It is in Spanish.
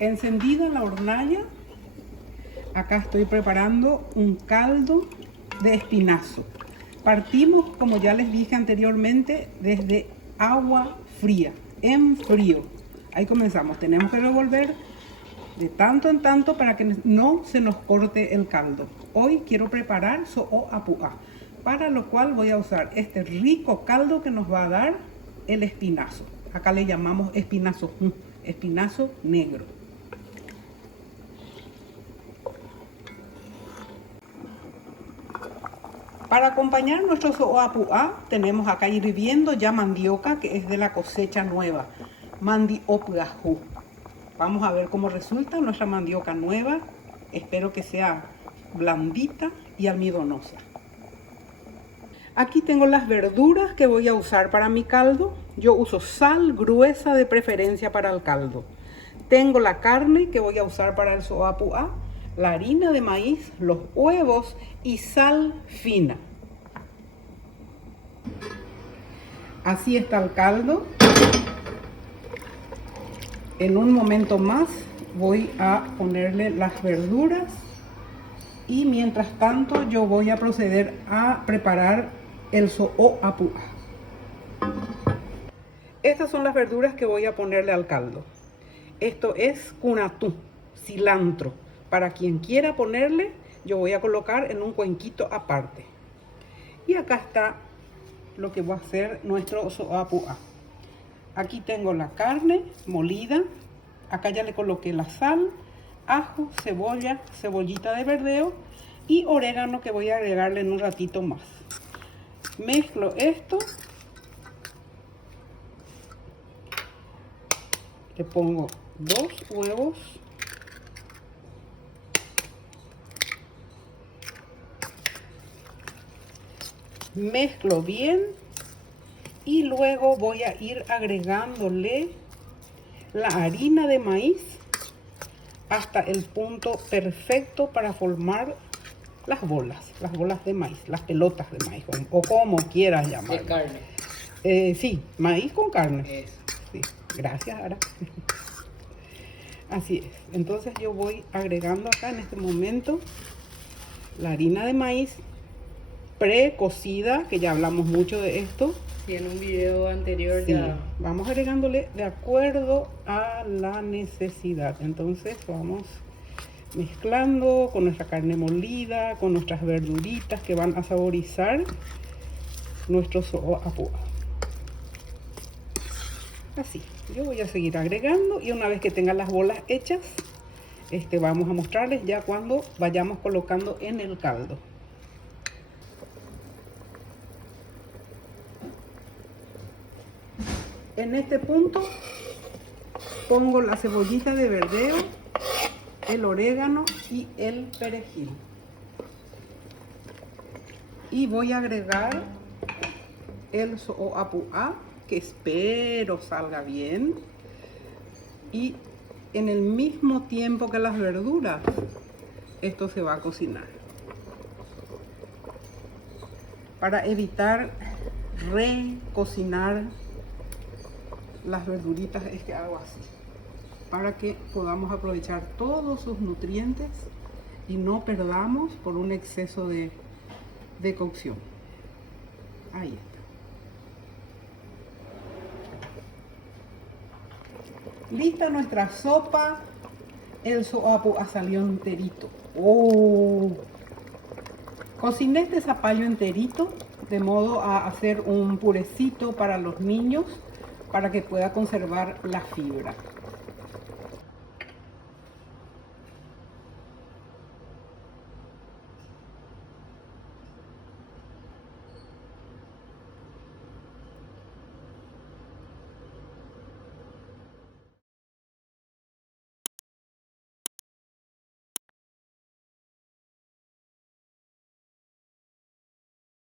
Encendida la hornalla, acá estoy preparando un caldo de espinazo. Partimos, como ya les dije anteriormente, desde agua fría, en frío. Ahí comenzamos, tenemos que revolver de tanto en tanto para que no se nos corte el caldo. Hoy quiero preparar so'oapu'a, para lo cual voy a usar este rico caldo que nos va a dar el espinazo. Acá le llamamos espinazo negro. Para acompañar nuestro so'oapu'a tenemos acá hirviendo ya mandioca, que es de la cosecha nueva, mandiopgajú. Vamos a ver cómo resulta nuestra mandioca nueva. Espero que sea blandita y almidonosa. Aquí tengo las verduras que voy a usar para mi caldo. Yo uso sal gruesa de preferencia para el caldo. Tengo la carne que voy a usar para el so'oapu'a, la harina de maíz, los huevos y sal fina. Así está el caldo. En un momento más voy a ponerle las verduras y mientras tanto yo voy a proceder a preparar el so'oapu'a. Estas son las verduras que voy a ponerle al caldo. Esto es cunatú, cilantro. Para quien quiera ponerle, yo voy a colocar en un cuenquito aparte. Y acá está lo que va a ser nuestro so'oapu'a. Aquí tengo la carne molida. Acá ya le coloqué la sal, ajo, cebolla, cebollita de verdeo y orégano que voy a agregarle en un ratito más. Mezclo esto. Le pongo 2 huevos. Mezclo bien y luego voy a ir agregándole la harina de maíz hasta el punto perfecto para formar las bolas de maíz, las pelotas de maíz, o como quieras llamarlo. De carne. Sí, maíz con carne. Eso. Sí, gracias, Ara. Así es. Entonces yo voy agregando acá en este momento la harina de maíz precocida, que ya hablamos mucho de esto. Sí, en un video anterior Sí, ya. vamos agregándole de acuerdo a la necesidad. Entonces vamos mezclando con nuestra carne molida, con nuestras verduritas que van a saborizar nuestro so'oapu'a. Así, yo voy a seguir agregando y una vez que tenga las bolas hechas, vamos a mostrarles ya cuando vayamos colocando en el caldo. En este punto pongo la cebollita de verdeo, el orégano y el perejil. Y voy a agregar el so'oapu'a, que espero salga bien. Y en el mismo tiempo que las verduras, esto se va a cocinar. Para evitar recocinar las verduritas es que hago así, para que podamos aprovechar todos sus nutrientes y no perdamos por un exceso de cocción. Ahí está. Lista nuestra sopa. El so'oapu'a salió enterito. ¡Oh! Cociné este zapallo enterito de modo a hacer un purecito para los niños, para que pueda conservar la fibra.